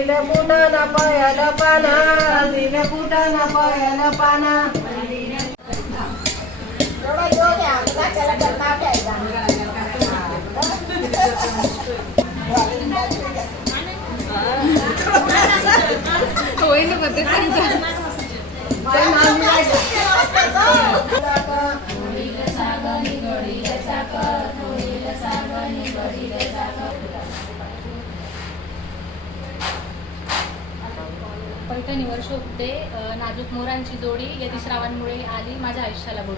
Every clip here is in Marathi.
हळदीला फुटाना पायाला पाना हळदीला फुटाना पायाला पाना एवढा योग आहे आपला त्याला करता घ्यायचा होईल मध्ये पैठणीवर शोभते नाजूक मोरांची जोडी यदी श्रावणमुळे आली माझ्या आयुष्याला बोल.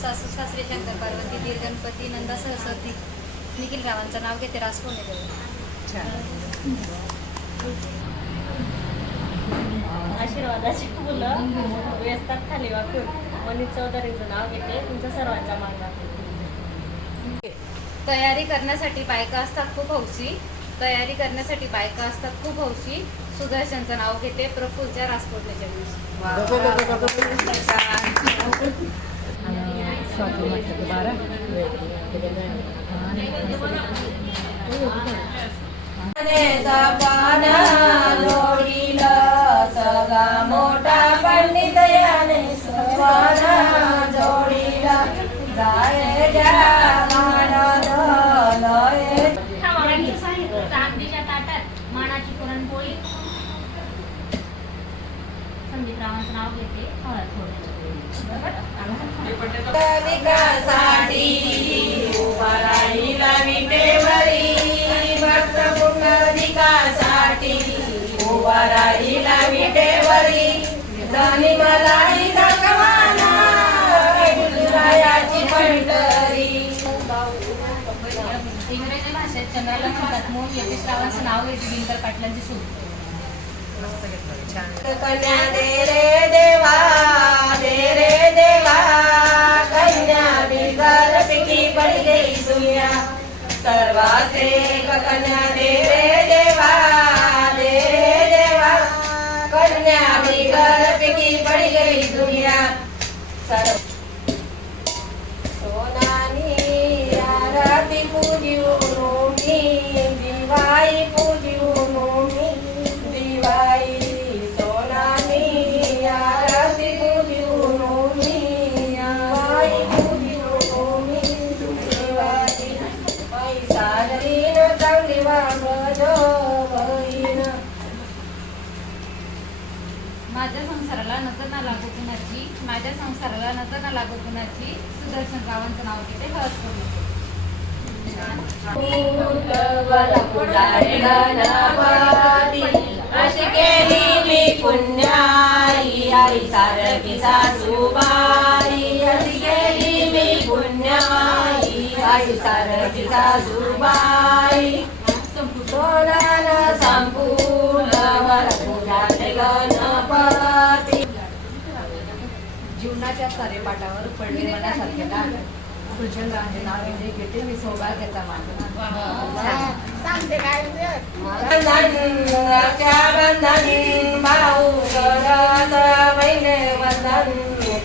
सासू सासरे शंकर पार्वती दीर गणपती नंदा सरस्वती निखिल रावांचं नाव घेते रासपोने आशीर्वादाची फुलं व्यस्तात खाली वाकून मनी चौधरीचं नाव घेते तुमच्या सर्वांचा मान राखते. तयारी करण्यासाठी बायका असतात खूप हौशी तयारी करण्यासाठी बायका असतात खूप हौशी सुदर्शनचं नाव घेते प्रफुलच्या रासपोर्टच्या दिवशी. सगळा मोठा पंडित याने सवाना जोडीला जाय चांदीच्या ताटात मानाची पुरणपोळी संदीप रावांचं नाव घेते विकासाठी उभा राहिला विटेवरी भक्त पुंडलिकासाठी उभा राहिला विटेवरी जाणी मलाही दाखवाना गुजरायाची पंढरी. इंग्रजी भाषेत चंद्राला म्हणतात मूळ योगेश रावांचं नाव घेते दिनकर पाटलांची सूट. कन्या दे रे देवा दे रे देवा कन्या बिगर पिकी पड़ी गई दुनिया सर्वासे कन्या दे रे देवा दे रे देवा कन्या बिगर पिकी पड़ी गई दुनिया सोनानी आरती पूजियो नोमी दिवाई पूजियो नोमी दिवाई माझ्या संसाराला नजर ना लागू कुणाची माझ्या संसाराला नजर ना लागू कुणाची सुदर्शन रावांचं नाव घेते हळद करून. अशी केली मी पुण्याई आई सारखी सासूबाई अशी केली मी पुण्याई आई सारखी सासूबाई सोनानं संपूर्ण वरपुजाचे गणपती. जीवनाच्या सारेपाटावर पडले मनासारखे नाग फुलचंद्राचे नाव घेते मी सौभाग्याचा मान. सांगते काय रक्षाबंधन भाऊ करत पहिले वंदन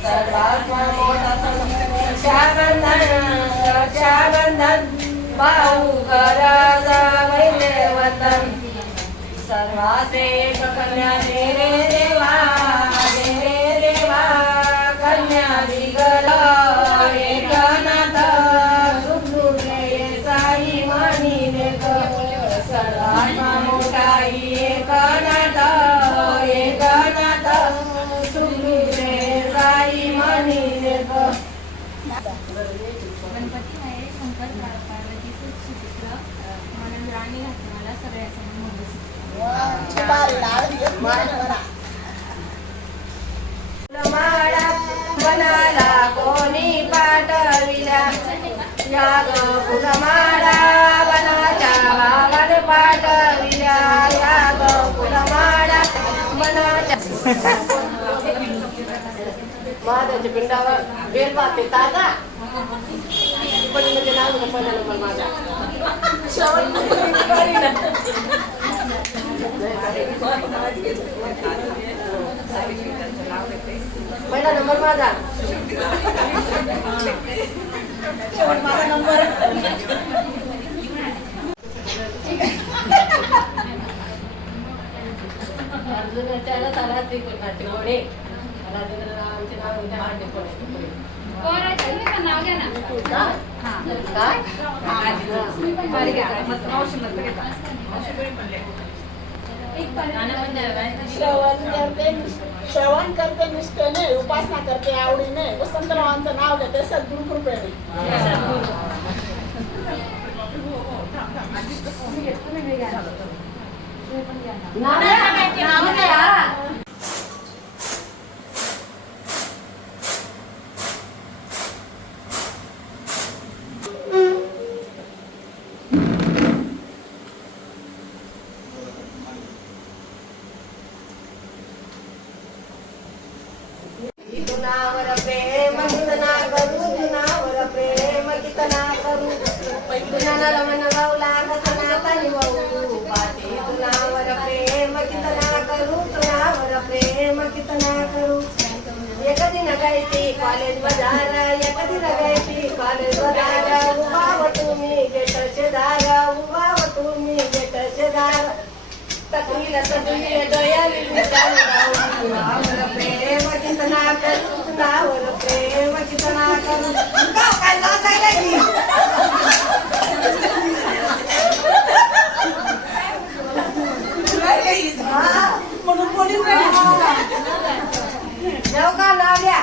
सर्वात मोठा सण रक्षाबंधन भाऊ करत पहिले वंदन सर्वासे कन्या दे रे देवा दे रे देवा कन्या दिगल एकनाथ सुखदुर्गे साई मणी देख सर्वात मोठाई एकनाथ एकनाथ सुखदुर्गे साई मणी देख. गणपती आहे शंकर पार्वती सुचित्र म्हणून राणी घातली मला सगळ्यासमोर माळा बनाला कोणी पाठविल्या या ग फुलमाळा बनाच्या भावान पाठविल्या या ग फुलमाळा बनाच्या. महादेवच्या पिंडावर बेल वाटते ताजा पण म्हणजे नाव पहिला नंबर माझा पहिला नंबर माझा शेवट माझा नंबर. अर्जुनाच्याला त्याला श्रीकृष्णाचे वडे राजेंद्ररावांचे नाव उद्या हांडे पडले. नाव घ्या ना. काय? श्रवण करते निष्ठेने, उपासना करते आवडीने, वसंतरावांचं नाव घेते सद्गुरु कृपेने. नाव घ्या. जुनावर प्रेम कितना करू, जुनावर प्रेम कितना करू, जुनाला मन गावला कसना तरी वाहू पाटे. जुनावर प्रेम कितना करू, जुनावर प्रेम कितना करू. एक दिन गायची कॉलेज बजारा, एक दिन गायची कॉलेज बजारा, उभाव तुम्ही गेट शेजारा, उभाव तुम्ही गेट शेजारा. तकलीला सजली दयाली जुनावर प्रेम कितना करू, जुनावर प्रेम कितना करू. काय नाचायला की म्हणून कोणी देव का नाव द्या.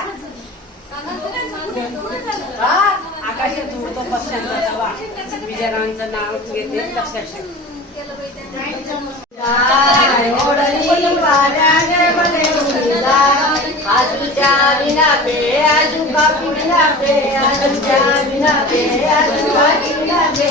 आकाशात उडतो पक्षांचा विजयरावांचं नाव घेते लक्षात. आजूच्या विना पे आजू कापी विना पे आजूच्या विना पे आजू कापी विना पे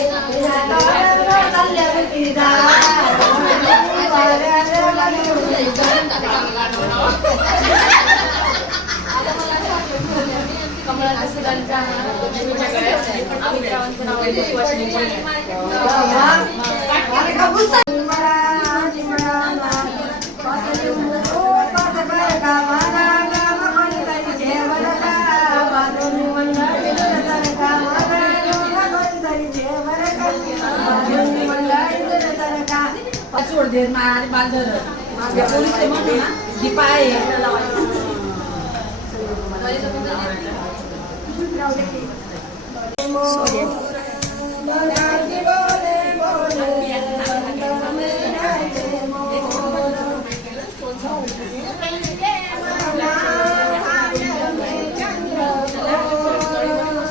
कमळाच्या फुलांच्या अमित्रावांचं नाव आहे सुवासिनी सोड दे बांधर पोलीस म्हणतो ना जी पाय सोड